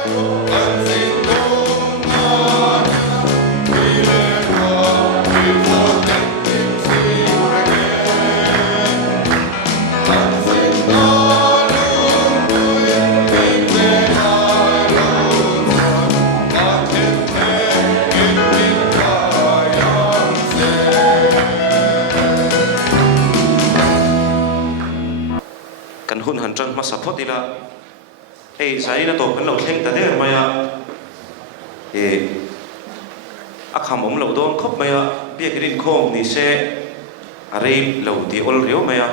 kan hun han tran ma support ila sai na to kan lo thleng ta der maya akham om lo don khop maya bia kirin khom ni se arei lo ti ol rio maya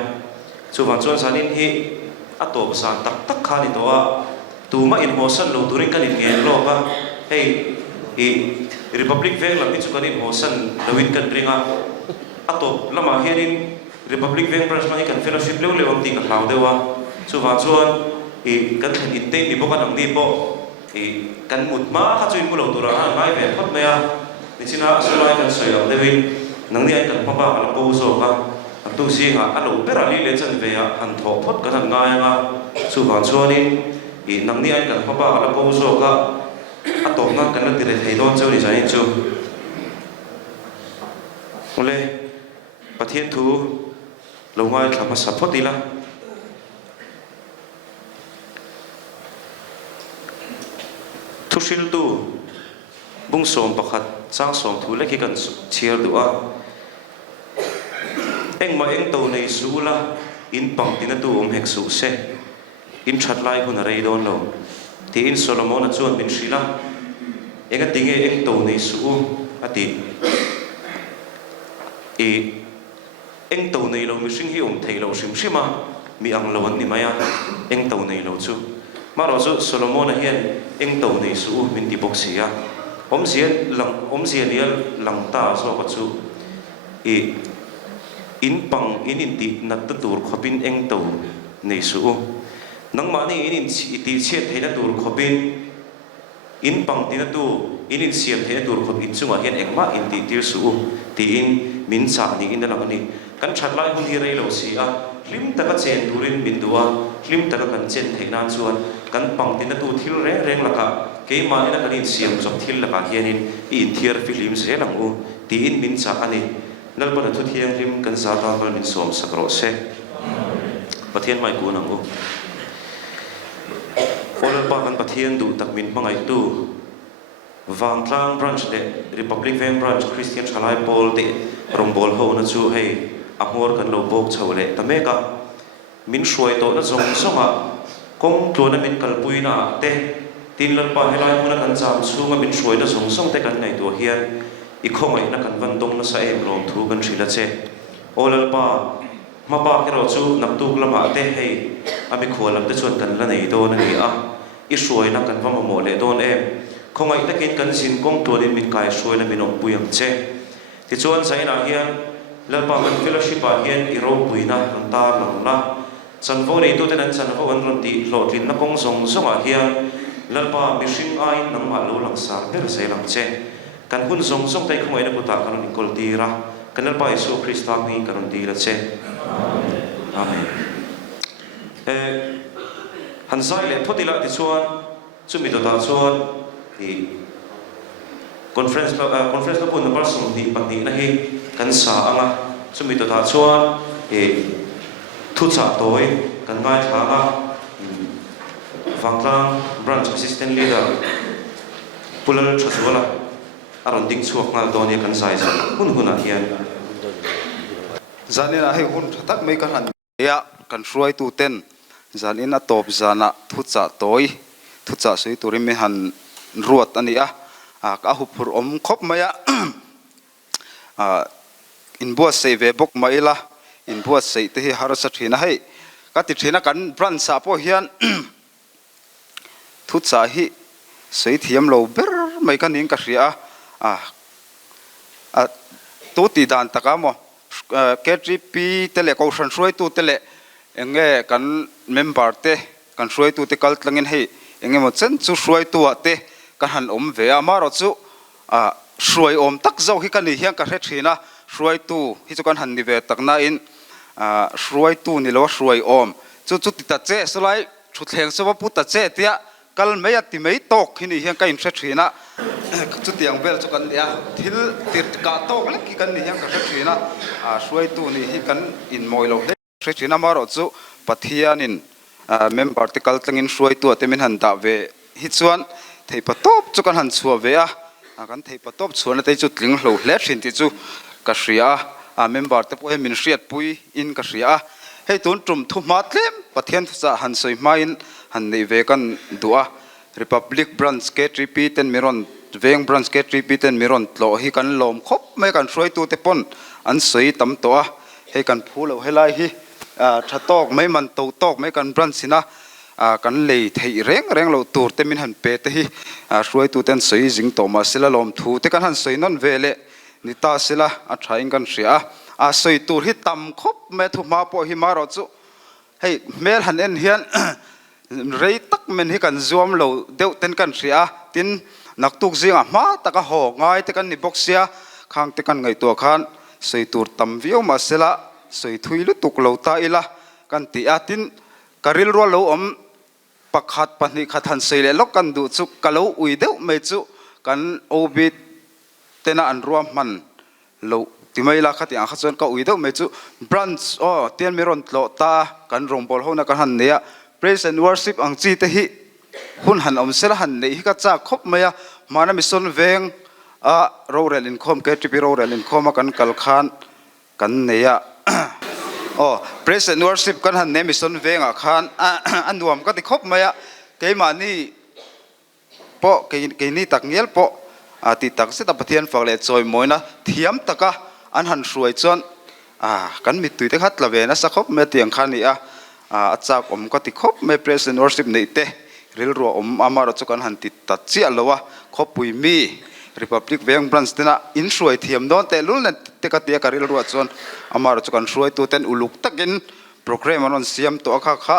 chuwan chuan sanin hi ato san tak tak kha ni towa tuma in hosan lo turin kan in ngel lo ba republic veng lam chu kan in hosan lawin kan ringa ato lama hianin republic veng branch mai kan fellowship le lewam ti ka hlau dewa chuwan chuan kan thin in te ni bokan ang ni po kan mut ma kha chuin mulo tura ha mai ve khot maya ni china asulai kan soyam dewin nang ni ai kan pa ba ala po so ka tu si ha alo pera li le chan ve ya han tho phot kan nga nga chuwan chuanin nang ni ai kan pa ba ala po so ka ato na kan ti re thei don chau ni sai chu ole pathian thu lo ngai thama support ila thusil tu bung som pakhat chang som thu le ki kan chiar duwa eng ma eng to nei sula in pang tin tu hek su se in that lai hun rei don lo ti in solomon chuan bin shrila enga tinge eng to nei su ati eng to nei lo mi sing hi thei lo sim sima mi ang lo an ni maya eng to nei lo chu maro chu solomon hian eng to nei su min ti bok sia om sian lial lang ta so ka chu in pang in ti nat tur khopin eng to nei su nang ma ni in ti chet theina tur khopin in pang tina tu in siam theina tur khop in chunga hian engma in ti tir su ti in min cha ni in lang ani kan that lai hun hi rei lo si a lim taka chen turin min duwa lim taka kan chen theina chuan kan pang tina tu thil reng laka ke ma ina kan in siam chok thil laka hianin in thiar film se lang u ti in min cha ani nal pa thu thiang lim kan za ta bal min som sakro se pathian mai ku nang u olal pa kan pathian du tak min pangai tu Vangtlang branch le Republic Veng branch Christian Chalai Paul de rombol ho na chu hei amor kan lo bok chhole tameka min shoi to na zong zonga kong to na min kalpui na te tin lar pa helai mun kan cham chunga min shoi na zong zong te kan nei to hian I khomai na kan van dong na sa em rom thu kan thila che olal pa ma pa ke ro chu nak tu lama te hei ami kholam te chuan kan la nei do na ni a I shoi na kan va mo le don em khongai takin kan sin kong to din mit kai shoi na min om puyang che ti chuan sai na hian lalpa kan fellowship a hian I ro puina kan ta lang la san vo nei to ten an san vo an ron ti lo tin na kong song song a hian lalpa mishing ai nang ma lo lang sar per sai lang che kan hun song song tai khomai na puta kan ni kol ti ra kan lalpa Jesu Christa mi kan ti la che amen han sai le photila ti chuan chumi to ta chuan ti conference na pun number som di pati na hi kan sa anga chumi to ta chuan thu cha toi kan mai tha a Vangtlang branch assistant leader pulal thaswala aron ding chuak na doni kan sai sa hun hian zanina hei hun tak mai kan han ya kan ruai tu ten zanina top zana thu cha toi thu cha sei turim me han ruat ani a ka hupur om khop maya in buat sei ve bok maila in buat sei te hi harasa thina hei ka ti thina kan branch sa po hian thu cha hi sei thiam lo ber mai kan in ka ria tu ti dan takamo KTP tele ko san suai tu tele enge kan member te kan suai tu te kal tlangin hei enge mo chen chu suai tu ate kan han om ve amaro chu suai om tak zau hi kan ni hiang ka he thina suai tu hi chu kan han ni ve takna in suai tu ni lo suai om chu chu ti ta che sulai thu thleng so pu ta che tia kal mai ati mai tok hini hian ka in thre thina chu tiang bel chu kan lia thil tir ka tok le ki kan ni hian ka thre thina a suai tu ni hi kan in moi lo le thre thina maro chu pathianin member te kal tlangin suai tu atemin han da ve hi chuan thei patop chu kan han chua ve a kan thei patop chuan te chu tling hlo hle thin ti chu ka hria a member te po he min hriat pui in ka hria hei tun trum thu ma tlem pathian cha han soi main han nei ve kan dua republic branch ke tripi ten miron veng branch ke tripi ten miron tlo hi kan lom khop mai kan suai tu te pon an soi tam to a hei kan phulo helai hi tha tok mai man to tok mai kan branch sina kan lei thei reng lo tur te min han pe te hi suai tu ten soi jing to ma sila lom thu te kan han soi non vele ni ta sila a thain kan hria a soi tur hi tam khop me thu ma po hi ma ro chu hei mel han en hian rei tak men hi kan zuam lo deuh ten kan hria tin nak tuk zinga ma taka ho ngai te kan ni boxia khang te kan ngai to khan soi tur tam viu ma sila soi thui lu tuk lo ta ila kan ti a tin karil ro lo om pakhat pani khathan sei le lok kan du chu kalo ui deuh me chu kan obit tena an ruam man lo timai la khati a khachon ka ui deuh me chu branch tian miron tlo ta kan rombol ho na kan han neya praise and worship ang chi te hi hun han om sela han nei hi ka cha khop maya mana mission veng a rorel in khom ke tipi rorel in khom kan kal khan kan neya praise and worship kan han ne mission veng a khan anuam ka ti khop maya ke mani po ke ni tak ngel po ti tak se ta pathian fakle choi moina thiam taka an han ruai chon kan mi tui te khat la ve na sa khop me tiang khan ni achak om ka ti khop me praise and worship nei te ril ro om amaro chu kan han ti ta chi alowa khop pui mi republic veng branch tena in ruai thiam don te lul na te ka te ka ril ro chon amaro chu kan ruai tu ten uluk takin program anon siam to kha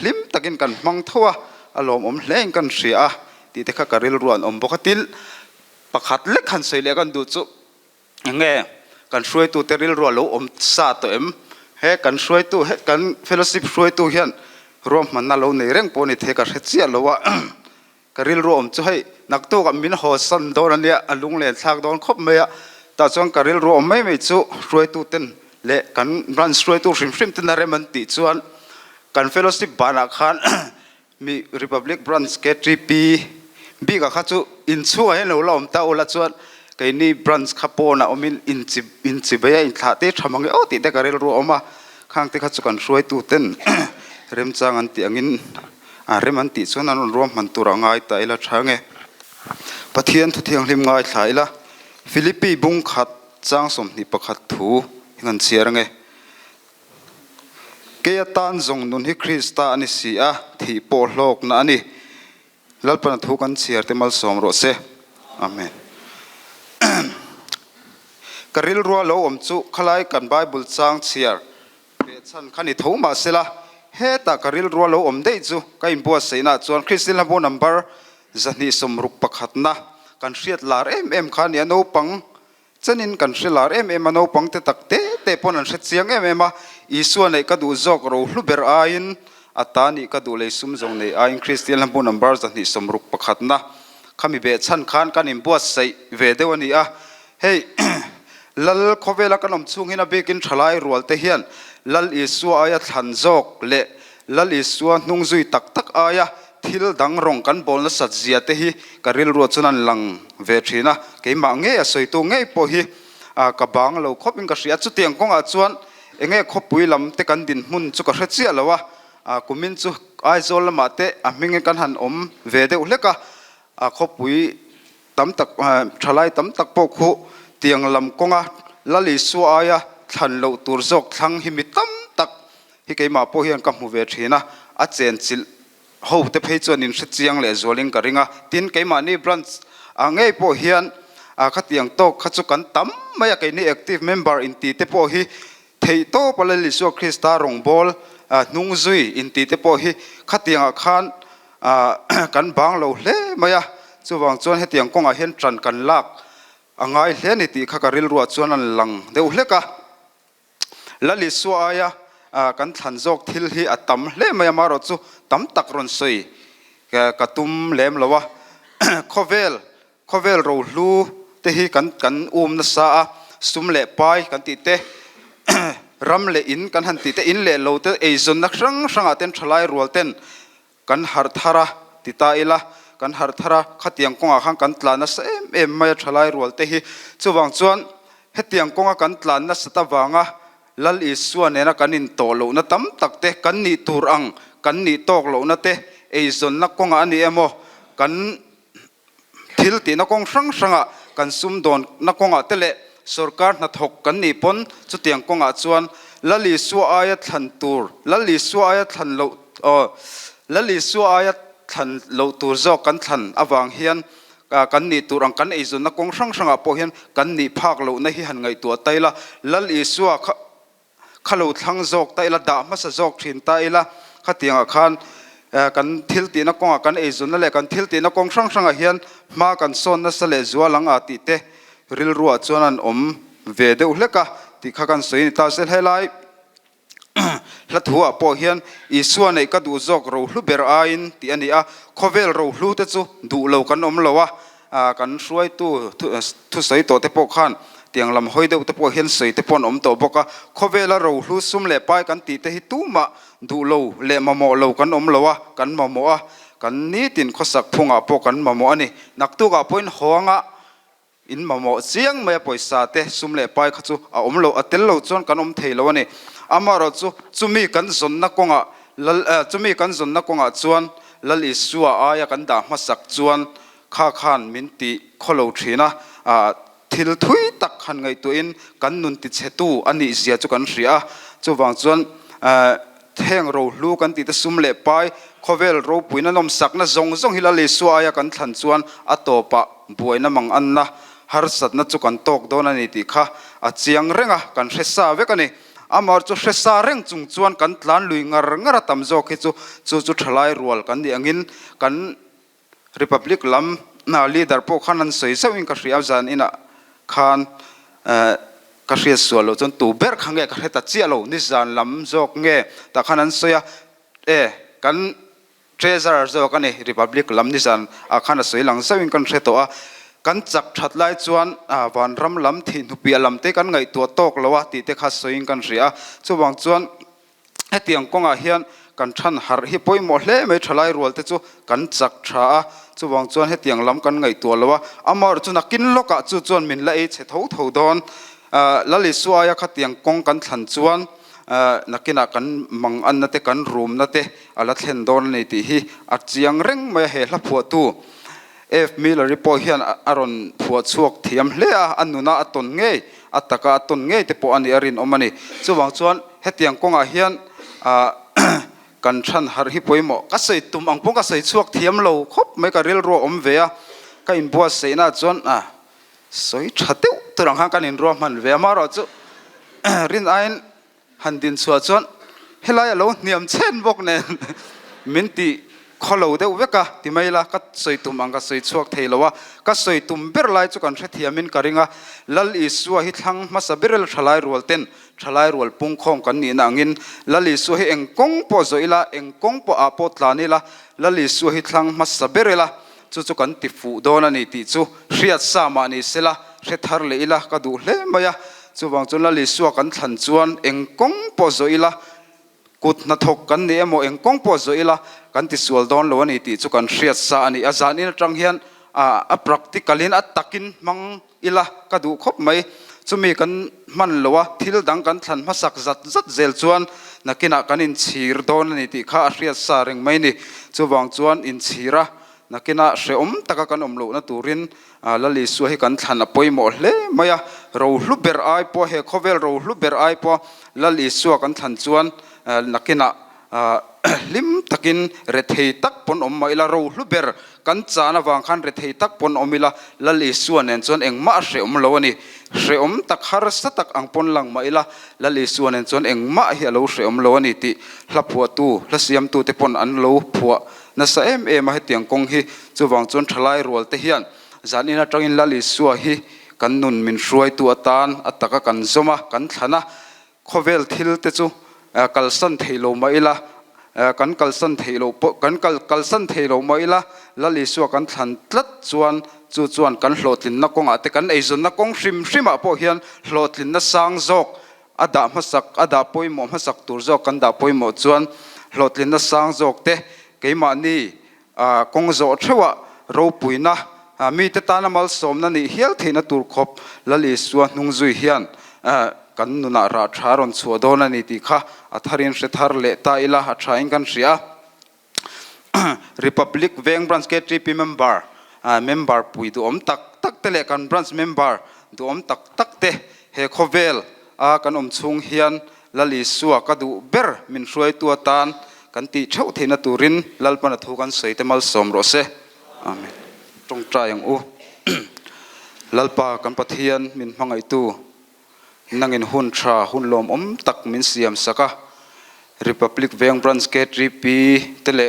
hlim takin kan mang thowa alom om hleng kan hria ti te kha ka ril ruan om bokatil pakhat lek han sei le kan du chu nge kan ruai tu te ril ro lo om sa to em he kan ruai tu he kan fellowship ruai tu hian rom man na lo nei reng po ni the ka hrechi alowa karil ro om chu hei nak to ka min ho san do na lia alung le thak don khop me ta chong karil ro om mai chu ruai tu ten le kan ran ruai tu hrim ten na reman ti chuan kan fellowship bana khan mi republic branch ke tripi bi ka kha chu in chu ai lo lom ta ola chuan cái ni branch khapona omin in chi baya in thla te thamang o ti te karel ro oma khang te kha chu kan ruai tu ten rem chang an ti angin rem an ti chuan an rom man tur angai ta ila thange pathian thu thiang hlim ngai thaila philippi bung khat chang som ni pakhat thu ngan chiarange ke tan zong nun hi krista ani si a thi po hlok na ani lalpan thu kan chiar te mal som ro se amen karil ro lo om chu khalai kan bible chang chiar pe chan khani thoma sela he ta karil ro lo om dei chu ka in bo seina chuan christian la bo number zani somruk pakhatna kan hriat lar em khan ya no pang chanin kan hrilar em no pang te takte te pon an hret chiang em a isu nei ka du zok ro hluber ain atani ka du le sum zong nei ain christian la bo number zani somruk pakhatna khami be chan khan kan in bo sei ve dewani a hey lal khovela kanom chungina bekin thalai rual te hian lal isu aya thlan jok le lal isu hnung zui tak tak aya thil dang rong kan bol na satzia te hi karil ro chunan lang ve thina ke ma nge a soi tu nge po hi ka bang lo khopin ka ria chu tiang kong a chuan enge khopui lam te kan din mun chu ka hrechi alowa kumin chu ai zol ma te a minge kan han om ve de uleka khopui tam tak thalai tam tak po khu tiang lam konga lali su aya than lo tur jok thlang hi mi tam tak hi ke ma po hian ka mu ve thina a chen chil ho te phei chuan in chiang le zoling ka ringa tin ke ma ni branch angei po hian kha tiang to kha chu kan tam maya ke ni active member in ti te po hi thei to palali su krista rong bol nung zui in ti te po hi kha tiang khan kan bang lo hle maya chuwang chuan he tiang konga hian tran kan lak angai hle ni ti kha karil ruwa chuan an lang deuh hleka lali suaya kan thlan jok thil hi atam hle maya maro chu tam tak ron soi กระตุ้มเล่มแล้ววะข้อเวลเราลูเตะกันนัสซาสุมเล่ไปกันติเตรำเล่อินกันหันติเตอินเล่เราเตไอจนนักสังอาเต้นทลายรัวเต้นกันหาร์ทาระติตาอิละกันหาร์ทาระขัดยังกงอาขังกันตลานัสไม่ทลายรัวเตะจูวังจวนเฮตียงกงอากันตลานัสตะวังอ่ะลัลอิสวนเนี่ยนะกันอินโตโลนะตั้มตักเตกันนี่ตูรังกันนี่ตอกโลนะเตไอจนนักกงอันนี้เอโมกันทิลตีนักกงสังอ่ะกันซุ่มโดนนักกงอ่ะเตเลสุรการนัดหกกันนี่ปนจุดเตียงกงอ่ะจวนลัลอิสวอายะทันตูร์ลัลอิสวอายะทันโลลัลอิสวอายะทันโลตูร์จอกันทันอวังเฮียนกันนี่ตูรังกันไอจนนักกงสังอ่ะพอเฮียนกันนี่ภาคโลนะฮิหันไงตัวไตละลัลอิสวะขลุ่ทั้งจอกไตละดามาสจอกถินไตละขัดเตียงอาคารกันทิลตีนักกงกันเอซุนนั่นแหละกันทิลตีนักกงสังเฮียนมากันโซนนั่นสเลจัวหลังอาติเตริลรัวจวนนั้นเวเดอุเล็กะที่ข้ากันสวยนิตาเซลเฮลัยลัดหัวพอเฮียนอีส่วนในกระดูจอกเราลุเบรอาอินที่อันนี้ข้อเวลเราลุเตจูดูเรากันเราวะกันช่วยทุสวยตัวเตปกขันเตียงลำห้อยเดือดตะพวกเห็นสวยตะพอนตัวบอกว่าข้อเวลาเราลุซุ่มเล่ไปกันตีเตหิตุมาดูเราเล่มาโมเรากันเราวะกันมาโมกันนี้ตินข้อสักพงปกันมาโมอันนี้นักตัวกับพนหัวงะอินมาโมเสียงไม่ปล่อยสาเตซุ่มเล่ไปขัดจูเราเตลเราจนกันเทเราเนี่ยอามาเราจูมีกันสนนักกงจูมีกันสนนักกงจวนลัลิสัวอายกันด่ามาสักจวนข้าขันมินติข้อเราทีนะทิลทุยตักขันไงตัวอินกันนุนติดเชตูอันนี้เสียจุกันเสียจูวังจวนแทงเราลูกันติดซุ่มเล่ไปข้อเวลเราปุยนั่นลมสักนะจงฮิลาลิสัวอายกันทันจวนอัตโตปะบวยนั่นมังอันนะฮาร์สัตนั่นจุกันตกโดนนี่ติค่ะเจียงเร่งกันเสษาเวกันนี่อามาจูเสษาเร่งจุงจวนกันหลานลุยงาตั้มโจกิจูทลายรัวกันดีอังอินกันริพับลิกลำนาลีดาร์พวกขันนั้นสวยสวิงกษรีอาจารย์อินะขันกษรีสวลจนตูเบิร์ขังเงกษรีตัดเจียโลนิจานลำโจกเงแต่ขันนั้นสวยกันเทรซาร์โจกันนี่ริพับลิกลำนิจานขันนั้นสวยหลังสวิงกันเสตัวกันจับชัดไล่จวนวันรำลำที่นุปีลำเตกันไงตัวโตกแล้ววะตีเตคัสสวยกันเสียจูวังจวนให้เตียงกงอาเฮียนกันชันหาร์ฮิปอยหมดเลยไม่ทลายรัวเตจูกันจักช้าจูวังจวนให้เตียงลำกันไงตัวแล้ววะอามาร์จูนักกินโลกะจูจวนมินละเอเชทูดอนละลิสวายขัดเตียงกงกันทันจวนนักกินกันมังอันนั่นเตกันรูมนั่นเตอลัดเห็นดอนในที่ฮีอัดเจียงเร่งไม่เห็นละผัวตู้มีลริปอเฮียนอารอนผัวชวกเทียมเลี้ยอันนุนาตนเงยอัตตะตนเงยแต่ปออันนี้อรินอมันนี่จูวังจวนเฮตียงกงอาเฮียนกันชันหาริปอยหมอก็ใส่ตุ่มอังพงก็ใส่ชวกเทียมเราครบไม่ก็เรียลรัวเวียก็อินบัวเสนาจวนสวยชัดเต้ตัวหลังข้างกันอินรัวมันเวียมาเราจูรินไอน์หันดินสวดจวนเฮลัยเราเนียมเช่นบอกเนี่ยมินติข้อเราเดาเวกะที่ไม่ละก็สวยตุ่มอังก็สวยชวกเทลวะก็สวยตุ่มเบรไลจุกันเทียมินการิงะลัลอิสวะฮิทังมาสเบรลทลายรัวเต้นทลายรัวปุ่งคงกันนี่นางอินลัลอิสวะฮิเองกงปอโซอิละเองกงปออาปอตลานี่ละลัลอิสวะฮิทังมาสเบรละจุกันติฟูโดนันี่ติจูเรียดสามานี่เสละเรทาร์เลอิละก็ดูเลยมายะจูวังจุลัลอิสวะกันทันจวนเองกงปอโซอิละกุดนัทกกันนี่โมเองกงปอโซอิละกันติสวลดอนลวันนี้ติจุกันเรียดสานี่อาจารย์นี่จังเฮียนpracticalin at takin mang ila kadu khop mai chumi kan man lowa thil dang kan thlan masak zat zel chuan nakina kan in chhir don ni ti kha riat sa reng mai ni chuwang chuan in chhira nakina hreom taka kan omlo na turin lali su hi kan thlan apoi mo hle maya ro hluber ai po he khovel ro hluber ai po lali su kan thlan chuan nakina lim takin rethei tak pon ommaila ro hluber kan chana wang khan rethei tak pon omila lali suan en chon engma hreom lowani hreom tak har satak angpon lang maila lali suan en chon engma hi lo hreom lowani ti hlaphua tu hlasiam tu te pon an lo phua na sa em a hetiang kong hi chuwang chon thalai rol te hian zanina tangin lali suwa hi kan nun min hruai tu atan ataka kan zoma kan thana khovel thil te chu kalsan theilo maila kan kalsan theilo kan kalsan theilo moila lali su kan than tlat chuan kan hlotlin na konga te kan eizon na kong hrim po hian hlotlin na sang jok ada poimo masak tur jok kan da poimo chuan hlotlin na sang jok te keima ni kong zo thewa ro puina mi te ta na mal som na ni hial theina tur khop lali su nung zui hian kan nuna ra tharon chuadona ni ti kha atharin se thar le ta ila ha thain kan ria Republic Veng Branch KTP member pui du tak te le kan branch member du tak te he khovel kan chung hian lali suwa ka du ber min hruai tu tan kan ti thau theina turin lalpana thu kan sei te mal som ro se amen tong tra yang u lalpa kan pathian min hmangai tu nangin hun lom tak min siam saka Republic Veng Branch KTP tele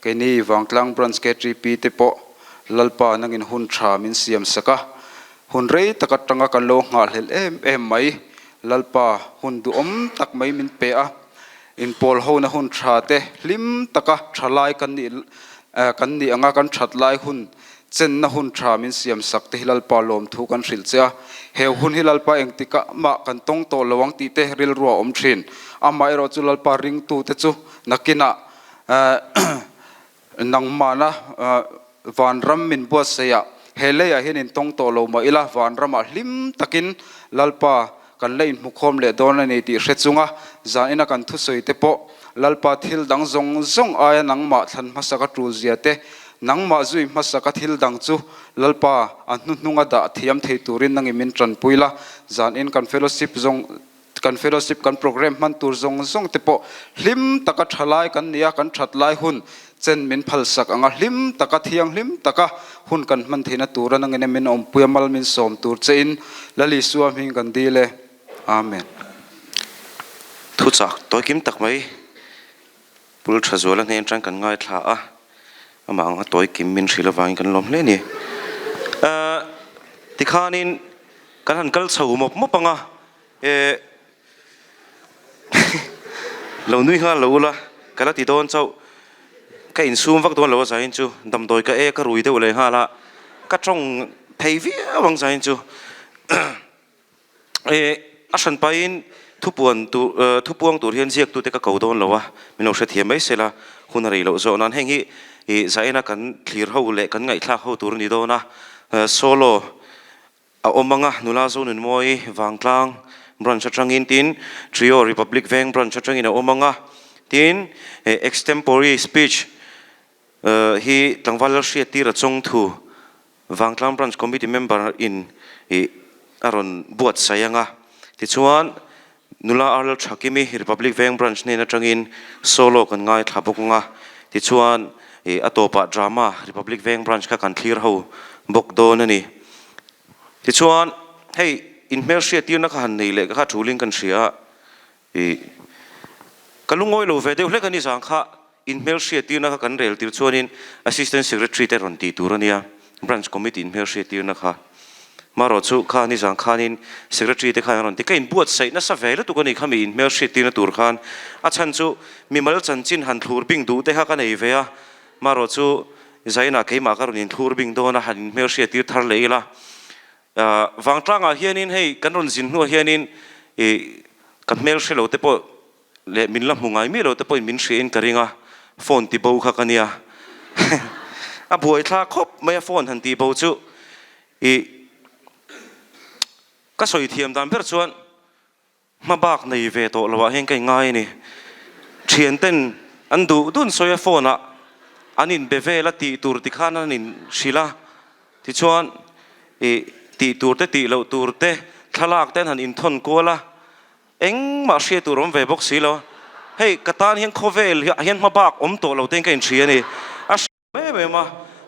keni Wangtlang Branch KTP te po lalpa nangin hun min siam saka hun rei takatanga kan lo nga hlel em mai lalpa hun du tak mai min pe a in pol ho na hun te lim taka thalai kan ni anga kan thatlai hun chen na hun min siam sak te hilal pa lom thu kan hril cha heu hun hilal pa engtika ma kan tong to lawang ti te ril ruwa thin amai ro chu lal pa ring tu te chu nakina nang mana van ram min bo seya hele ya hin in tong to lo ma ila van ram a hlim takin lalpa kan lein mukhom le don ani ti hrechunga za ina kan thu soi te po lalpa thil dang zong aya nang ma than masaka tu zia te nang ma zui masaka thil dang chu lalpa nunga da thiam thei turin nang min tran puila zan in kan fellowship kan program man tur zong te po hlim taka thalai kan nia kan thatlai hun chen min phal sak anga hlim taka thiang hlim taka hun kan man theina tura nang ene min puyamal min som tur chein lali suam hing kan dile amen thu chak toy kim tak mai pul thazola nen tang kan ngai thla a amang toy kim min hrila wang kan lom le ni tikhanin kan han kal chho mop anga lo nui ha lo la kala ti don chau ka in sum vak don lo zain chu dam doi ka ka rui de le ha la ka trong thei vi wang zain chu asan pain thupuang tur hian ziak tu te ka ko don lo wa mino hre thiam mai sela hunari lo zo nan hengi zaina kan clear ho le kan ngai thla ho tur ni do na solo a omanga nula zo nun moi wangtlang branch atangin tin trio Republic Veng branch atangin a omanga tin extempore speech hi tlangwal hria tira chong thu wangtlang branch committee member in aron buat sayanga ti chuan nula arl thakimi Republic Veng branch ne na tangin solo kan ngai thlabokunga ti chuan atopa drama Republic Veng branch ka kan clear ho bok don ani ti chuan hey in mel hria tir na khan nei le ka thuling kan hria kalungoi lo ve deuh hlek ani sang kha in mel hria tir na kan rel tir chuanin assistant secretary te ron ti turania branch committee in mel hria tir na kha maro chu kha ni sang khanin secretary te khan ron ti kain buat sai na sa vela tu kani khami in mel hria tir na tur khan a chan chu mimal chanchin han thur bing du te kha ka nei ve a maro chu zaina keima ka ron in thur bing do na han mel hria tir thar leila wangtlanga hianin hei kan ron zin hnu hianin kan mel hre lo te po le min la mungai mi lo te po min hre in karinga phone ti bo kha kania a buai thla khop mai phone han ti bo chu ka soi thiam dan ber chuan ma bak nei ve to lawa heng kai ngai ni thian ten an du dun soya phone a anin be ve la ti tur ti khana nin shila ti chuan ti tur te ti lo tur te thalak ten han in thon kola eng ma hria turom ve bok si lo hei katan hian khovel hian ma bak to lo ten kain thria ni a me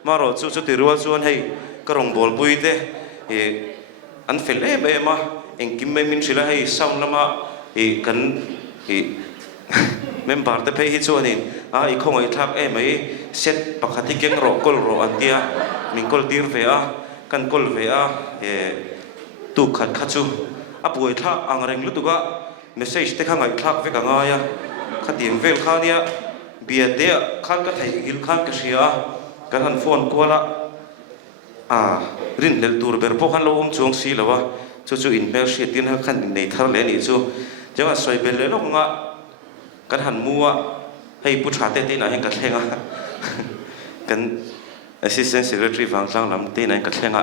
ma ro chu ti rual chuan hei karong bol pui te an fel ma eng kim me min thila hei sound lama kan member te phei hi chuanin i khongai thak mai set pakhati keng ro kol ro antia min kol tir ve a kan kol ve a tu khat khachu apuai thak angreng lutuga message te khangai thak ve ka nga ya khatiem vel khania bia te khan ka thai gil khan ka sia kan han phone kola rin lel tur ber po khan lo chung si lawa chu in mel shi tin ha khan nei thar le ni chu jawa soi bel le lo nga kan han muwa hei pu tha te na hen ka thlenga kan assistant secretary wang tlang lam te na ka thlenga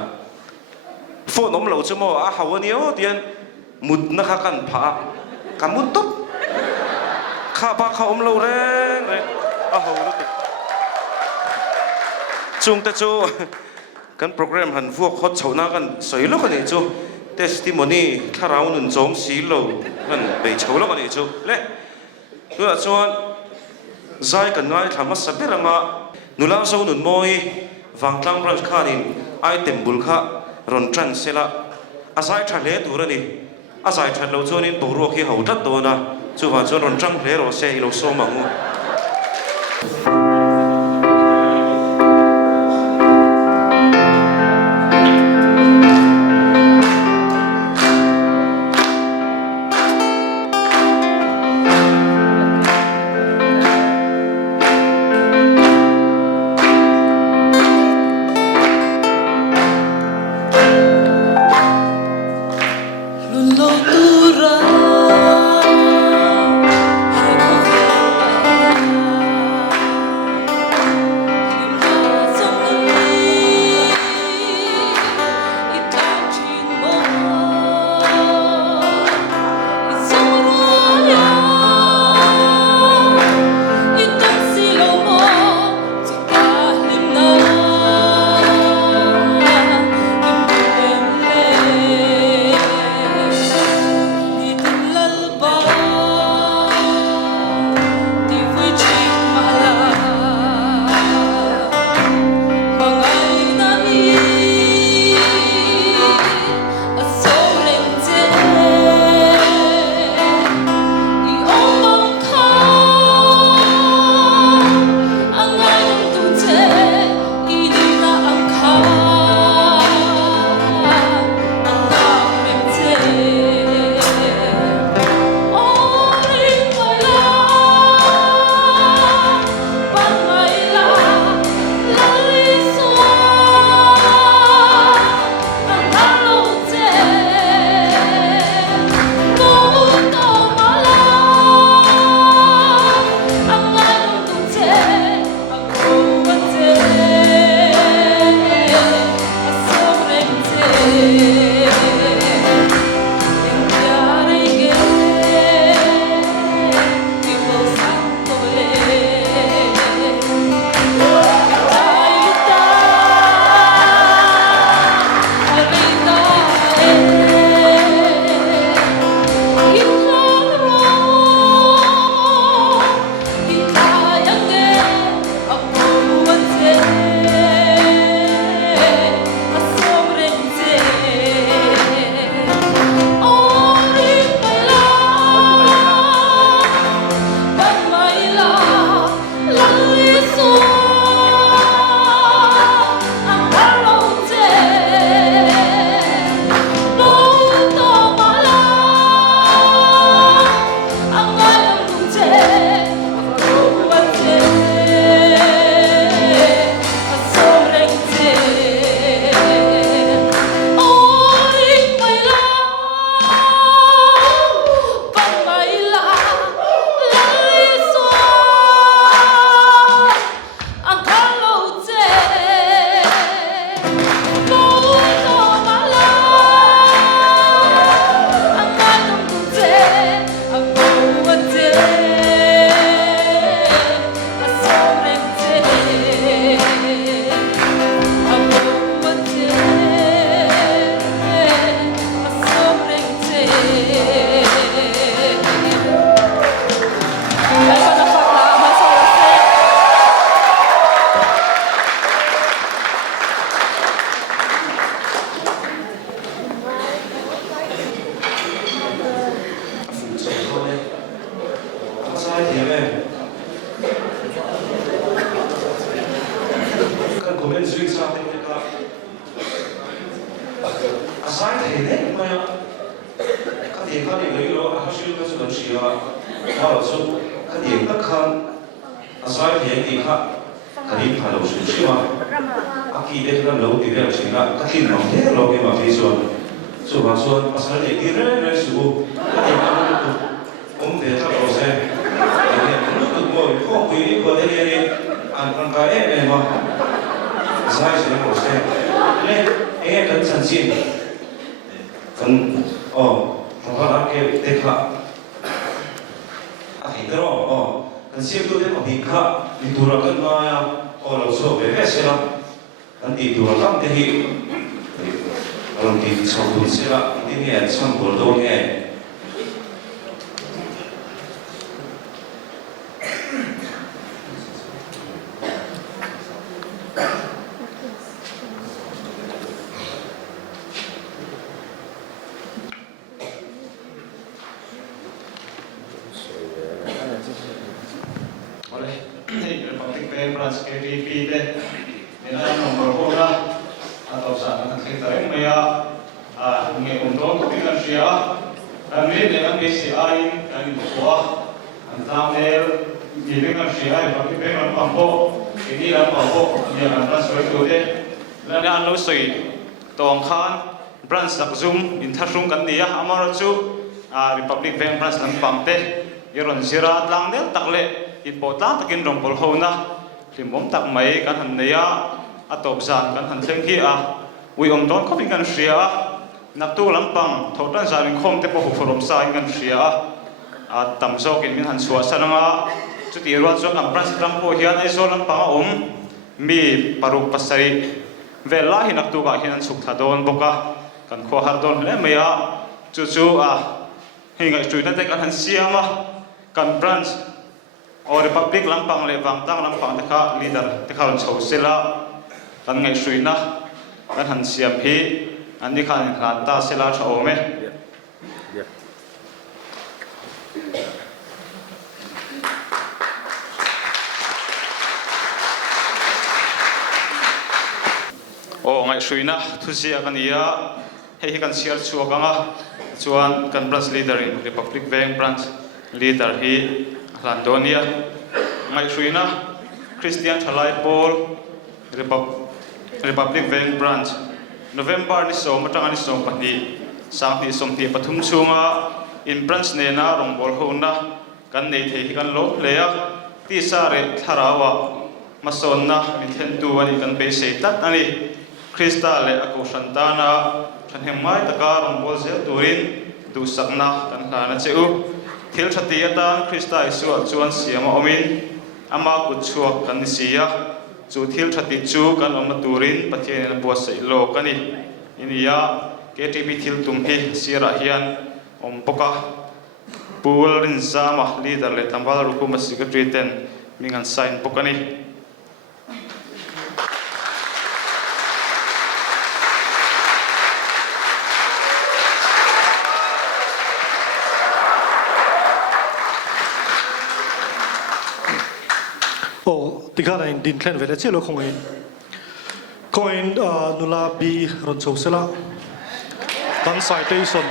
phone om lo chu mo hawani o tian mut na kha kan pha ka mut top kha ba kha om lo reng ho lo chung te chu kan program han vuak khot chona kan soi lo kan ni chu testimony tharau nun chom si lo kan be chho lo kan ni chu le tu a chuan zai kan ngai thama sabiranga nula so nun moi wangtlang branch khanin item bul kha ron tran sela azai thale turani azai thalo chonin boru khi hautat to na chu wa chon ron tang hle ro se ilo so mangu asai thiang ti kha kari phalo shin shima aki de la lo ti re china katin no the lo ke ma fi so ba so pasal de ki re su ti ma lo tu de ta ko se de no tu mo ko ki ko de re an ka e ma sai se ko se le kan san sin kan không có làm cái tết khác, thì cái đó kan siap tu dia mati khác, diturakan maya, kalau so bebas lah, kan diturakan tehi, kalau di sabun sila, ini ada sambal dongnya. branch dak zoom in thasung kan dia amar chu republic bank branch lam pangte yeron zira tlang del takle in pota takin rompol hona limom tak mai kan han neya atop zan kan han thleng hi ui om don khopin kan ria naktu lampang thotan zarin khom te po forom sa kan ria tam zo kin min han suwa sananga chu ti ro zo am branch ram po hian ai zo lampang mi paruk pasari vela hi naktu ka hian suk thadon boka kan kho har don le meya chu hi ngai chuina te kan han siama kan branch or republic lampang le wangtang lampang te kha leader te kha ron chho sela kan ngai suina kan han siam hi ani khan han ta sela tho me ngai suina thusia kan ia hei kan siar chuakanga chuan kan branch leader in republic bank branch leader hi Landonia ngai suina Christian Chalai Paul republic bank branch November ni so matang ani so pani sang ni som ti pathum chunga in branch ne na rongbol hona kan nei thei kan lo leya ti sa re tharawa masonna mi then tu ani kan be sei tat ani Krista le ako santana kan hemai taka rombol zel turin du sakna kan hlana cheu thil thatiata Krista isu chuan siama omin ama utchuak kan sia chu thil thati chu kan omna turin pathian bo sei lo kani inia KTP thil tumhi sira hian ompoka pul rin zama leader le tambal rukuma secretary ten mingan sign pokani tikana in din klen vele chelo coin nula bi ron chho sela dan citation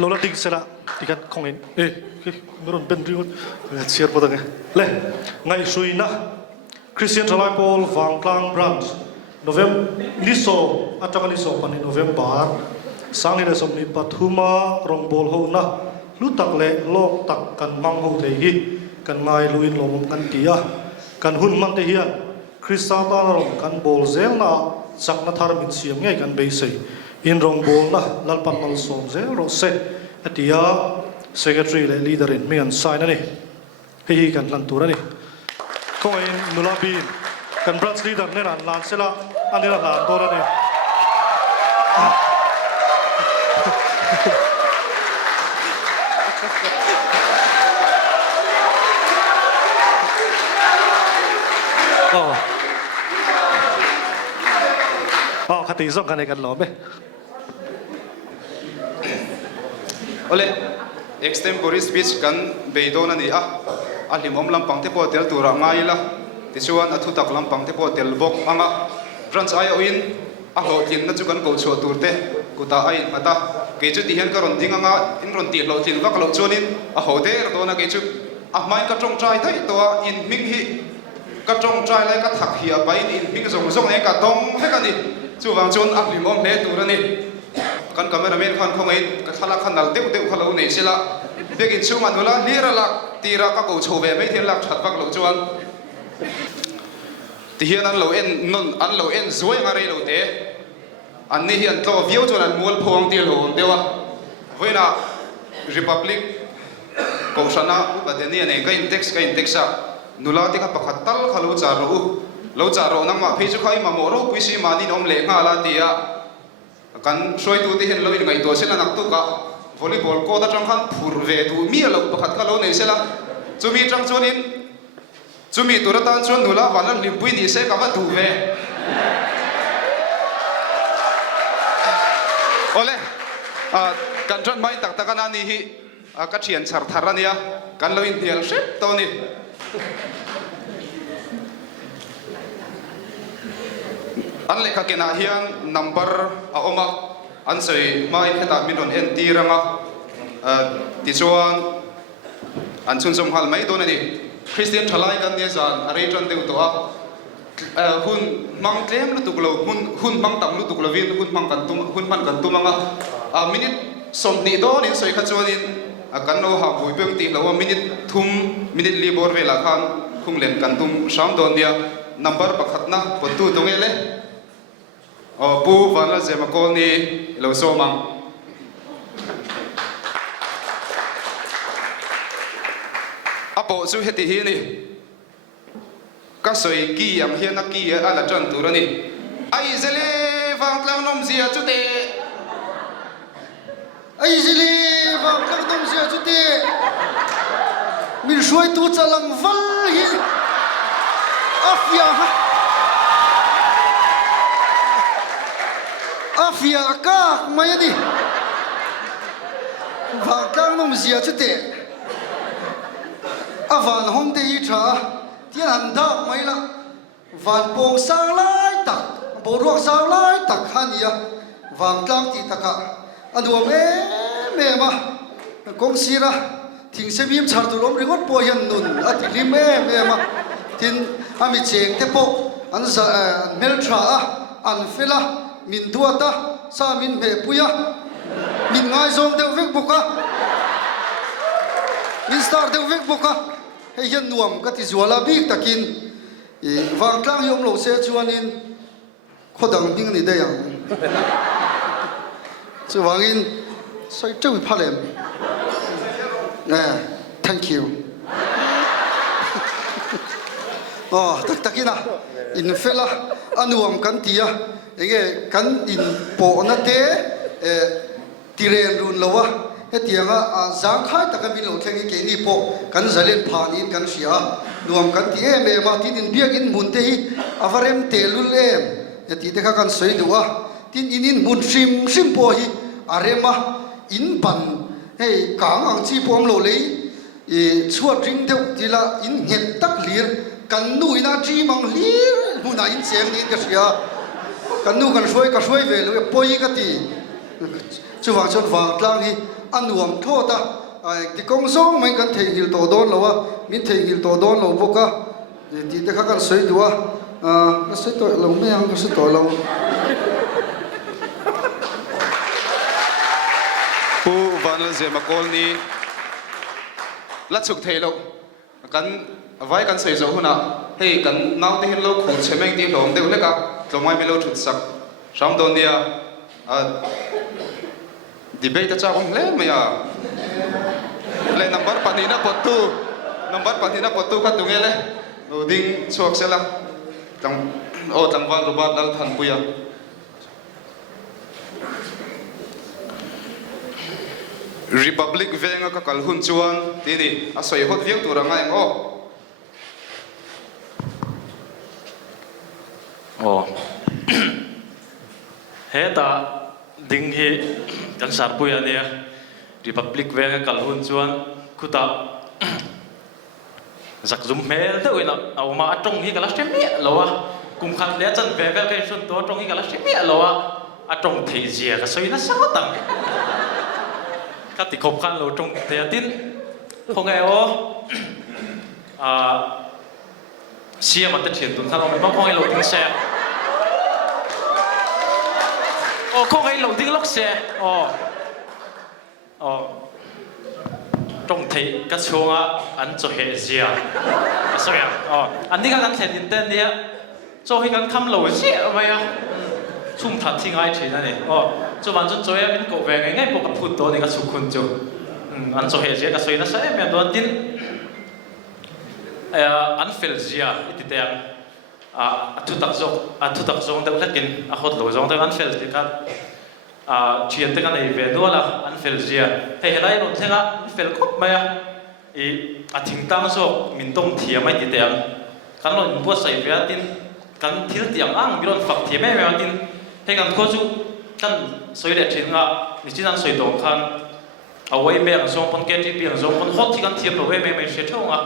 lola ding sela tikan coin nuron ben riut chiar podang le ngai suina Christian Chalai Paul Wangtlang branch November liso atanga liso pani November sangni le somni pathuma rongbol ho na lutak le lok tak kan mang ho thei kan ngai luin lom kan tia kan hun man te hian Krista ta rom kan bol zel na sakna thar min siam ngai kan be sei in rongbol na lalpan mal som zel ro se atia secretary le leader in me an sign ani hi kan lan turani coin nulabin kan branch leader ne ran lan sela anira lan dora ne khati zong kan kan lo be ole extempore speech kan beidona ni alimom lampang te po tel tura ngai la tichuan athu tak lampang te po tel bok anga branch ayo in a lo tin na chu kan ko chho tur te ku ta ai mata ke chu ti hian ka ron ding anga in ron ti lo tin wa ka lo chuanin a ho de ro na ke chu a mai ka tong trai thai to in ming hi ka tong trai lai ka thak hi a bai in ming zong zong ne ka tong he ka ni chu wang chun a lim om ne tur ani kan cameraman khan khong ai ka thala khan dal deu deu khalo nei sila begin chu man hula lira lak tira ka ko chho ve mai thian lak that bak lo chuan ti hian an lo en non an lo en zoi nga rei lo te an ni hian to viau chuan an mul phawng tir ho om dewa voina republic ko sana ba de ni ne ka index a nula ti ka pakhat tal khalo cha ro lo cha ro nang ma phei chu khai ma mo ro puisi ma ni nom le nga la tia kan soi tu ti hian lo in ngai to sela nak tu ka volleyball ko da tang khan phur ve tu mi lo pakhat ka lo nei sela chumi tang chuanin chumi turatan chuan nula wanan limpui ni se ka va tu ve ole kan tran mai tak takana ni hi ka thian char tharania kan lo in hial sep to ni an lekha kena hian number a oma an sei mai heta min ron en ti ranga ti chuan an chun som hal mai don ani Christian thalai kan ne zan are tran deu to a hun mang tlem lu tuklo hun mang tam lu tuklo vin hun mang kan tum hun man kan tumanga a minute som ni don in soi kha chuanin a kan no ha bui pem ti lo minute thum minute li bor vela khan khung len kan tum sam don dia number pakhat na potu to ngele pu van la zema ko ni lo so mang apo chu heti hi ni ka soi ki am hian na ki ala tran tur ani ai zele wang tlang nom zia chu te ai zili wang tlang nom zia chu te min shuai tu chalang val hi afia ka mai ni wang tlang nom zia chu te avan hom te hi tha tian han da mai la van pong sang lai tak bo ruak sang lai tak hania wang tlang ti taka anuam me ma kong sira thing se bim char tu lom ringot po hian nun ati lim me ma tin ami cheng te po an za mel tha a an fela min duata sa min me puya min ngai zong de vek buka min star de vek buka hei hian nuam ka ti zuala bik takin wang tlang yom lo se chuanin khodang ding ni de yang chu wangin soi chau phalem thank you takina in fela anuam kan tia enge kan in po na te tiren run lawa hetianga zang khai takamin lo thengi ke ni po kan zalen phanin kan sia nuam kan ti me ma tin in biak in mun te hi avarem telul em heti te kha kan soi duwa tin inin mun sim po hi arema in pan hei kang ang chi pom lo lei chuat ring deuh tila in het tak lir kan nu ina chi mang lir huna in cheng ni ka sia kan nu kan soi ve lo poi ka ti chu wang chon wang tlang hi anuam thota ti kong song mai kan thei hil to don lawa min thei hil to don lo boka ti te kha kan soi duwa ka soi to lo me ang ka soi to lo pu van la zema ko ni la chuk thei lo kan vai kan sei zo huna hei kan nau te hin lo khu chemeng ti hlom deu le ka tlomai mi lo thut sak ram don dia debate cha ong le maya le number panina potu ka tungele loading chuak sela tang tangwal rubat dal than puya republic venga ka kalhun chuan tini asoi hot viau turanga em heta ding hi kan sarpuya nia republic venga kalhun chuan khuta zak zum mel te oina awma atong hi kalas tem me lowa cùng khăn lẽ chân về về cái xuân đó trong cái là xí mẹ lo à trong thầy gì cái soi nó sáng tặng các tỷ khop khăn lo trong thầy tin không nghe ô à xia mà tất nhiên tuần khăn ông mong không nghe lo tiếng xe ô không nghe lo tiếng lốc xe trong thầy cái chuông á anh cho hệ gì à cái soi à anh đi cái anh thầy tin tên đi á cho cái khăm lâu gì vậy à chung thật thì ngay chuyện này cho bạn chúng tôi em có vẻ ngay bộ cái phút đó thì cái số quân chú anh cho hệ gì cái số nó sẽ em đoán tin anh phải gì à ít tiền thu tập giống đâu hết kinh hot lâu giống đâu anh phải thì cái chuyện thế cái này về nữa là anh phải gì à hay là nó thế anh phải cốt mà thỉnh tăng số mình đông thiệt mấy tiền cái nó bớt sai về tin kan thil tiang ang biron fak thiam em tin he kan kho chu kan soi le thin nga ni chin an soi tong khan awai me ang song pon ke ti piang song pon hot thi kan thiam lo we me she thonga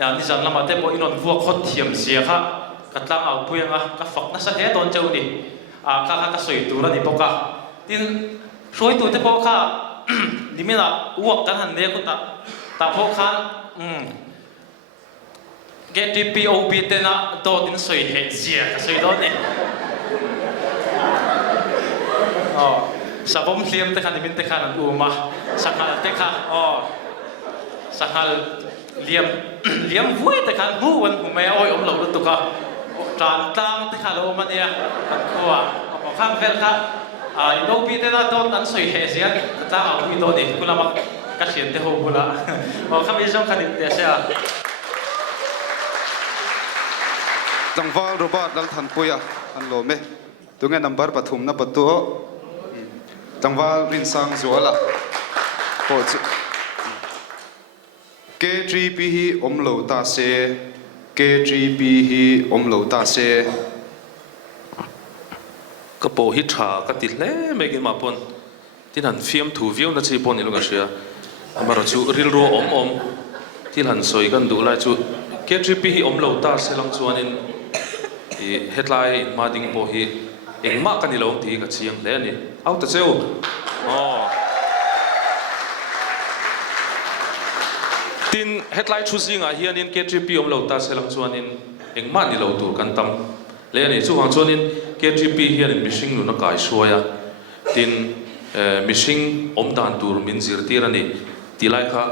ya ni zan lama te bo inon vuak hot thiam sia kha katlang au puanga ka fak na sa he don chau ni ka soi tu ra ni poka tin soi tu te po kha ni me na uak kan han ne ku ta po khan get DPOB tên là đồ tin soi hệ gì soi đó này sa bom liam te khan min te khan uma sakal te kha sakal liam vui te khan mu wan hu me oi om lo tu ka tran tang te kha lo man ya kwa khang vel kha DPOB tên là đồ tin soi hệ gì ta au hi do ni kula ma ka sien te ho bula kham i jong khan te sia tang wal robot dal than puya an lo me tu nge number pathum na patu tang wal rin sang zuala po KGP hi omlo ta se KGP hi omlo ta se ka po hi tha ka ti hle me ki ma pon tin han fiam thu viu na chi pon ni lo ga sia amaro chu ril ro om tin han soi kan du lai chu KGP hi omlo ta se lang chuanin headline ma ding po hi engma kan ni lo ti ka chiang le ni out the show tin headline choosing a hian in KGP om lo ta selang chuanin engma ni lo tur kan tam le ni chu wang chuanin KGP hian in mishing nu na kai suaya tin mishing om dan tur min zir tir ani tilai kha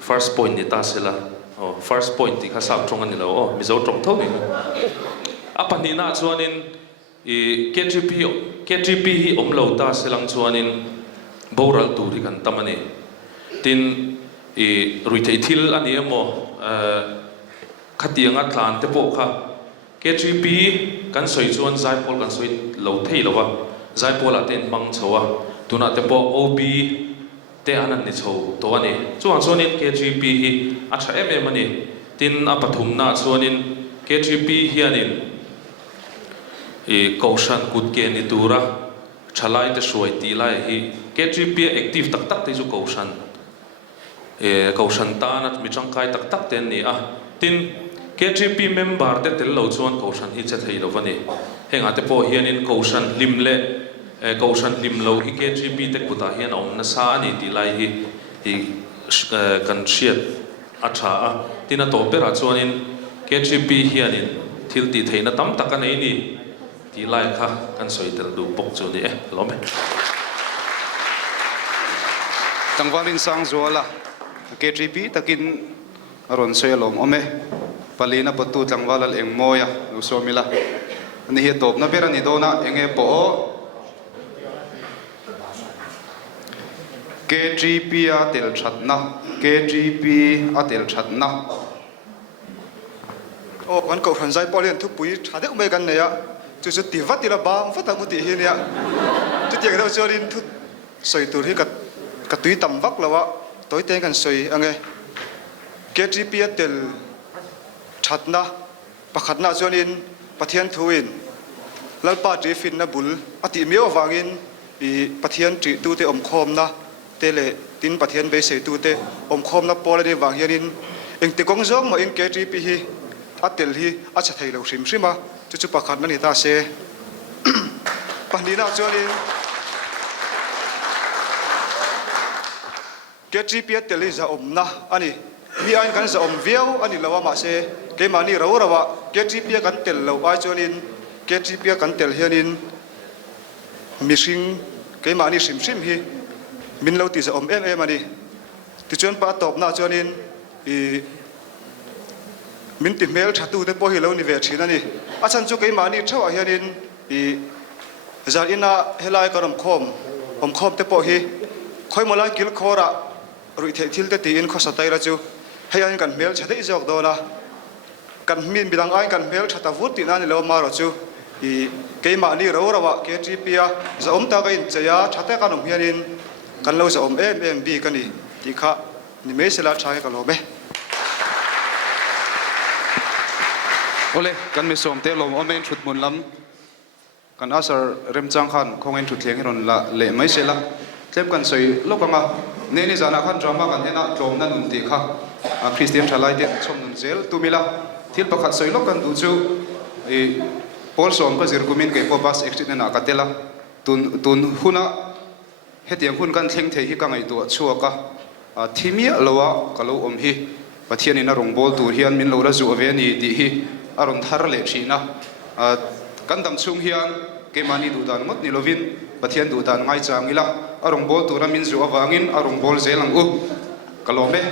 first point ni ta sela first point ti kha sak thong ani lo mi zo tong tho ni apani na chuanin KGP hi om lo ta selang chuanin boral tur kan tamani tin rui thei thil ani emo khatianga thlan te po kha KGP kan soi chuan zaipol kan soi lo thei lowa zaipol aten mang chowa tuna te po OB te anan ni cho to ani chuan chuanin KGP hi a tha em ani tin a pathum na chuanin KGP hianin kaushan kutke ni tura thalai te suai ti lai hi KGP active tak tak te chu kaushan kaushan ta na mi changkai tak tak ten ni a tin KGP member te tel lo chuan kaushan hi che thei lo wani henga te po hianin kaushan limle kaushan limlo hi KGP te kuta hian om na sa ani ti lai hi kan shiat a tha a tin a to pera chuanin KGP hianin thil ti theina tam tak anei ni ti lai kha kan soi tel du pok chu ni lo me tangwalin sang zuala KGP takin aron selom ome palina patu tangwalal engmoya usomila ani he top na berani dona enge po KGP a tel thatna KGP a tel thatna o kan ko han zai polian thu pui thade me kan ne ya chu chu ti vati la bang fata mu ti hi ne ya chu ti ga chorin thu soi tur hi ka tui tam vak lawa tối tênกันsoi ange KGP tel thatna pakhatna zonin pathian thuin lalpa tri fin na bul ati meo wangin i pathian tri tu te om khom na tele tin pathian be sei tu te om khom na pole ni wang hianin eng te kong zong ma eng KGP hi tel hi a cha thei lo hrim hrima chu pakhat mani ta se panina chuanin KGP tel hi za omna ani mi ain kan za om viau ani lawa ma se ke mani ro rawa KGP kan tel lo ai chuanin KGP kan tel hianin mishing ke mani hrim hrim hi min lo ti za om em ani ti chuan pa top na chuanin i min ti mel thatu te po hi lo ni ve thina ni a chan chu ke mani thawa hianin i zar ina helai karam khom te po hi khoi mola kil khora rui the thil te ti in kho satai ra chu hayan kan mel chate jok do na kan min bidang ai kan mel thata vut ti na ni lo ma ro chu i ke mani ro rawa KGP a za om ta ka in chaya thate ka nom hianin kan lo za om em bi ka ni ti kha ni me sela thai ka lo be ole kan mi som te lom omen thut mun lam kan asar rem chang khan khong en thut thleng ron la le mai se la tlem kan soi lokanga ne ni jana khan drama kan ena tlom na nun ti kha a Christian thalai te chom nun zel tumila thil pakhat soi lok kan du chu e Paul som ka zir kumin ke po bas accident na katela tun huna hetiang hun kan thleng thei hi ka ngai tu chuaka a thimi lowa kalo om hi pathian ina rong bol tur hian min lo ra zu ave ni ti hi aron thar le thina kan dam chung hian ke mani du dan mot ni lovin pathian du dan ngai changila arong bol tur min zu awangin arong bol zelang u kalome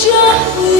Shall we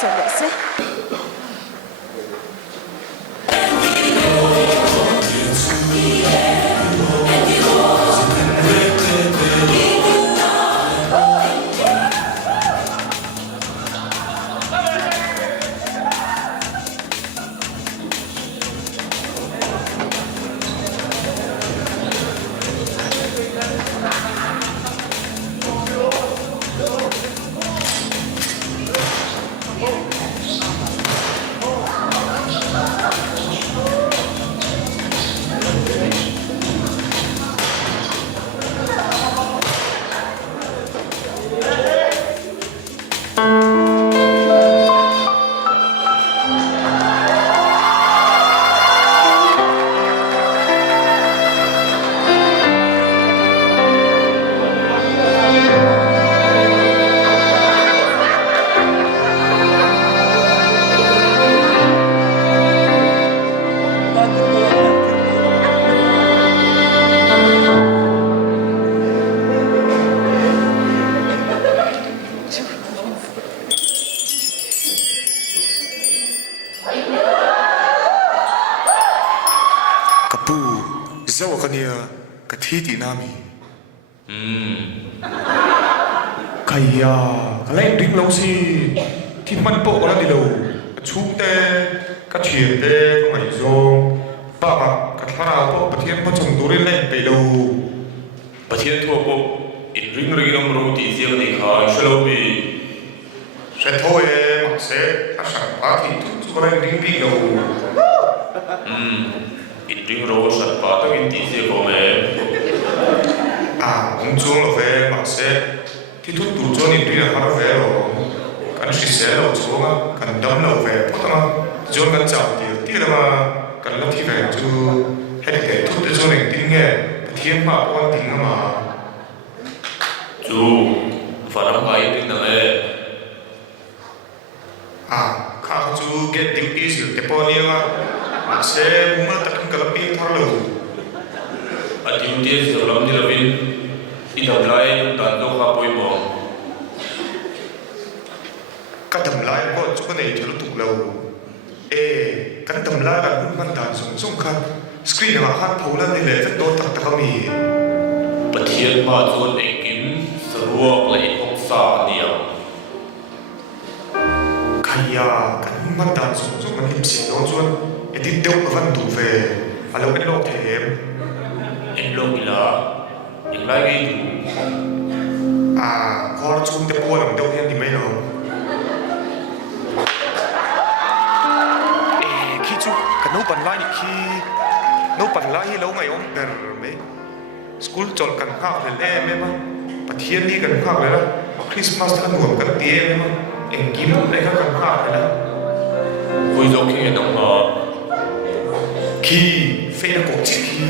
se le se Kapu zawa kania kathiti nami. Kaya kalai ding lâu si thì mình bộ nó đi đâu chúng ta các chuyện ta có ngày rồi bà mà các thằng nào bộ bát thiên bộ chồng tôi lênไปđâu ประเทศทั่วโลกอินริงรีนอมรูตีเซียงนี่ขาชโลบี sẽ thôi mà sẽ các sản phẩm thì chúng có lên ding đi đâu อินริงโรสัตว์ป่าต้องอินตีเซียของแม่ à ông chú là về mà sẽ thì thu tụ cho nên tuy là nó về rồi cái sự sẽ là chú á cái đâm là về bắt nó cho cái chảo thì là mà cái lúc thì về chú hay để thu để cho nên tiếng nghe thiên mà quan tiếng mà จูฝันน้ำไปถึงนั่นแหละ à khác chú get duty sự tế bao nhiêu mà sẽ muốn là tất cả các bên thao lù อาทิตย์ที่เสือลำที่เราบินที่ทำไรตันต้องขับไปบอก cái đầm lái có chú cái này thì nó tụt lầu cái đầm lái là cũngมันด่านส่งส่งครับสกรีนมาหันผูแล้วนี่แหละจะโดนตัดตะมี ประเทศมาจนเองกินสะดวกและองศาเดียว ขยะกันมันด่านส่งส่งมันหิมเสียงโดนจนไอ้ที่เดียวกับวันดูเฟ่อะไรเป็นโลกเทม เอ็งลงอีลาเอ็งไรกันอยู่ ขอเราชุมเตปัวหลังเดียวเห็นดีไหมเนาะขี้จุกันนู้ปันไล่ขี้นู้ปันไล่แล้วไงอ๋อเดินไหมสกูลจนกันข้าวเลยแน่ไหมมั้งประเทศนี้กันข้าวเลยนะคริสต์มาสกันรวมกันเตี้ยไหมมั้งเอ็งกินอะไรกันข้าวเลยนะ คุยจบขี้กันต้องมา ขี้เฟี้ยกบจิขี้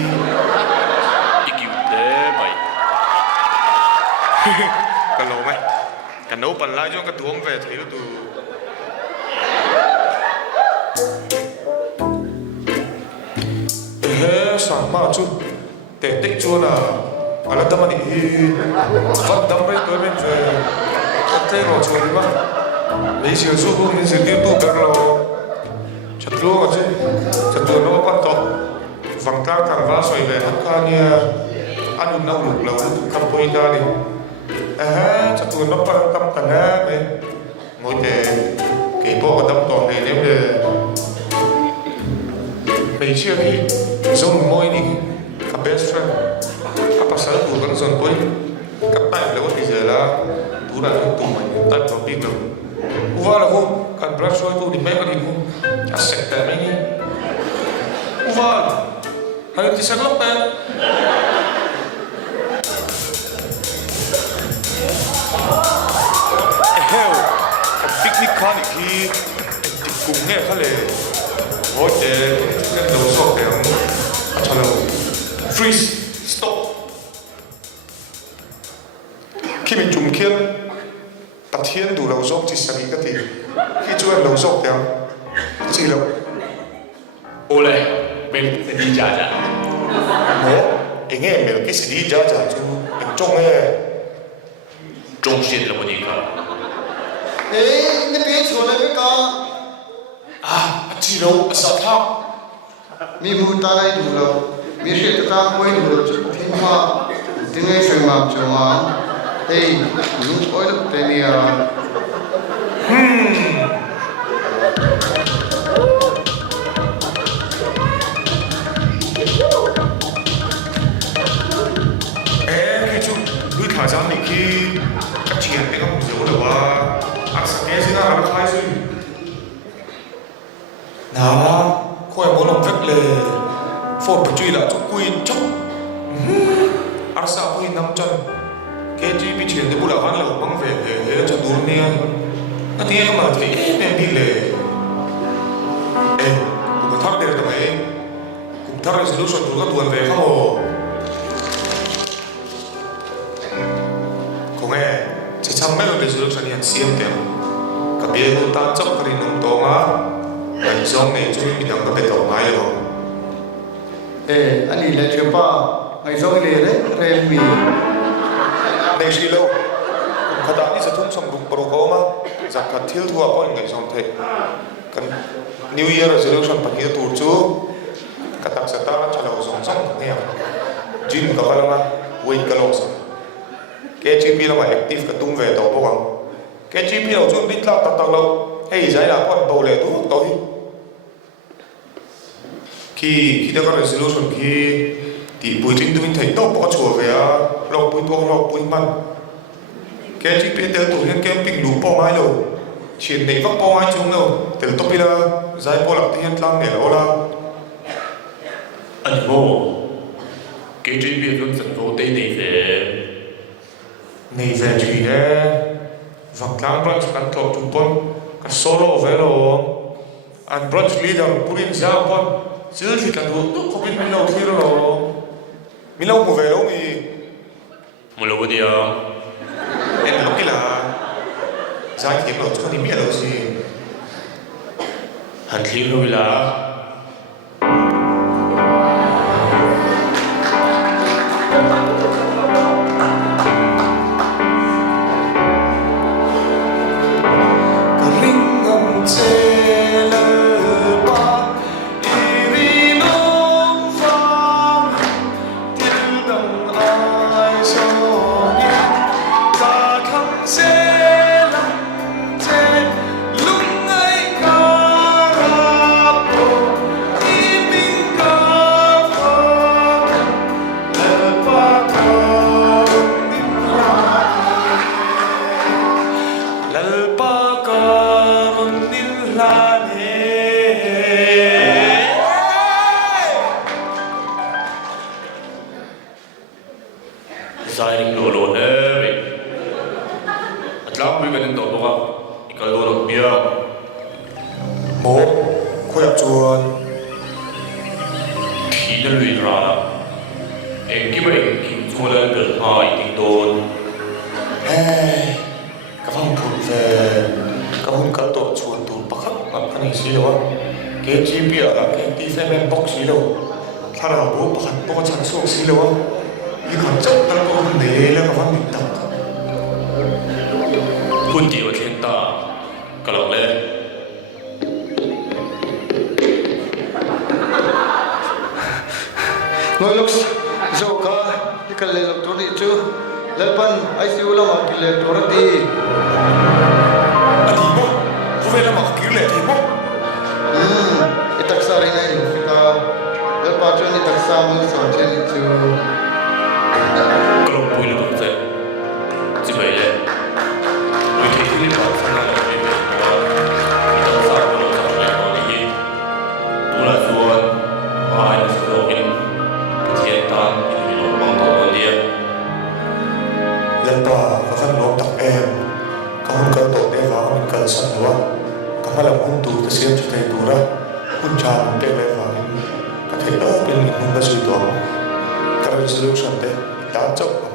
อีกอยู่เด้ไหม กันรู้ไหมกันนู้ปันไล่จนกระตุ้มเวทีแล้วตัวสั่งมาจุดแต่ติ๊กชวนอะไรทำมันอีฟัดดำไปตัวเป็นเจอก็เท่เราชวนมั้งไม่เชื่อสู้พวกนี้สิ่งที่ตู้เป็นเราชัดรู้กันสิชัดรู้น้องกันต่อฟังทางการว่าสวยเลยฮักการเนี่ยอันนู้นน่าหลุดเราคำพูดได้เลยชัดรู้น้องกันทำกันนะไปงอยแต่เกี่ยวกับดำต่อในเรื่องเลยไม่เชื่อพี่ส่งมวยนี่กับ best friend apa salah tu kan son boy kat type lewat di jala turun tu mai type topik lo uva lah kan brush tu di mai kan ibu asek dah ni uva hari ti sagap pa hell kan picnic kan ki ti kum nge khale Ôi trời, cái đầu sọc kìa Cho lâu Freeze, stop Khi mình trùng khiên Bạch thiên đủ đầu dốc chỉ sẽ bị cái gì Khi chú em đầu dốc kìa Chỉ lâu Ô lệ, bên sẽ đi trả trả Bố, anh nghe mình cái sẽ đi trả trả chú Anh trông nghe Trông xịt là một gì cả ê cái bé chuột này với con chỉ đâu sao thao mi mu ta này đủ đâu mi sẽ ta quay đủ đâu chút thêm mà tiếng ấy phải mặc cho mà hey những ôi lúc thế này à khi chú lui thả ra mình khi các chuyện cái không dấu đượcว่าอักษรเอซิน่าอะไรใครสิnào khôi bố lòng vết lề phốt bật truy là chút quy chút ăn sao quy năm chân cái chi bị chuyển đến bù đào văn là băng về để cho đủ nè nó tiếng mà thì em đi lề ê cũng thắt đều tụi mày cũng thắt resolution tụi các tuần về không cũng nghe chỉ chăm mấy lần resolution hiện xiêm tiền cả bia ta chấp cái nông tông á anh giống này chúng mình đang có thể tổng mai rồi ê anh đi lên chưa pa anh giống này đấy rèn mì này gì lâu khá đã đi sẽ thông xong đúng bro có mà giặc khát thiếu thua có những ngày giống thế cần New Year resolution bằng nghĩa tụt chú các tác giả ta cho lâu giống giống nghe gym có phải là weight cái lỗ cái GP là mà active cái tung về tàu bao cái GP là chúng biết là tao lâu hay giải là con bầu lệ tốt tối khi đã có resolution khi thì buổi trình tôi thấy tốt bỏ chùa về lọc buổi tuồng lọc buổi mặn cái GP tới tụi nhân camping lũ bỏ mai rồi chuyện này vắt bỏ mai chung đâu từ top bây giờ giải bỏ lạc thì hiện làm để đó là anh vô cái chuyện việc luôn dẫn vô tây này về chuyện đấy vắng lắm brunch kan top chụp pon kan solo về rồi anh brunch leader purin ra pon chứ thì kan du tu không biết mình đâu khi rồi mình lâu về đâu mi một lâu đi à em lúc kia là giải kiếm rồi chứ không đi biết đâu gì hành khí rồi là ngồi lúc dầu cả cái lệ lộc trốn đi chứ lệ pan ICU là mà cái lệ trốn đi anh đi mốc vô về là mà cái lệ thì mốc cái taxa này này cả lệ pa trốn đi taxa mới sản trên đi chứ cái lồng bùi là không dễ chỉ vậy lệ vì thế thì bảo sang là vì vậy mà taxa của nó chẳng lẽ có gì tu là chuan hai là số in thiên tan in nó bằng tổ đi lần tòa và phân lốp tặc em có một cơn tổ đe vào mình cần sẵn nữa có mà làm hung tù ta xem cho thầy tù ra hung trà mình bê lệ vào mình có thể đỡ bên mình hung ta dùi toán các resolution đấy đã chọc